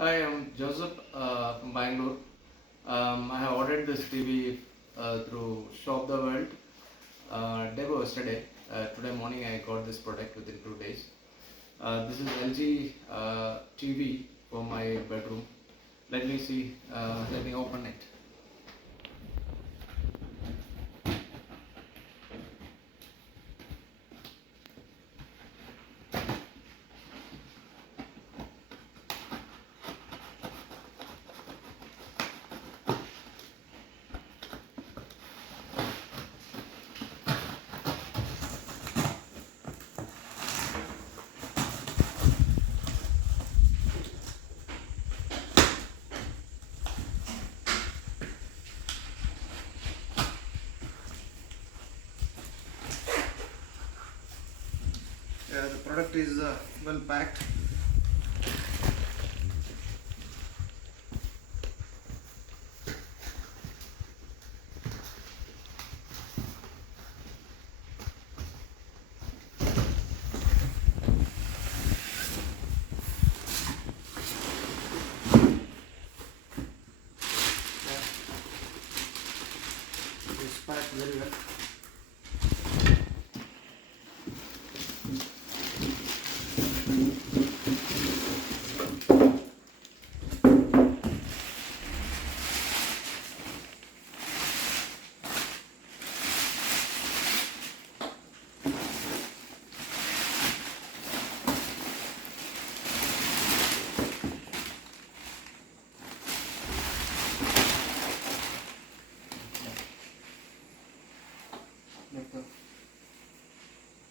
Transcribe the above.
Hi, I'm Joseph from Bangalore. I have ordered this TV through Shop the World day before yesterday. Today morning I got this product within 2 days. This is LG TV for my bedroom. Let me see. Let me open it. The product is well packed.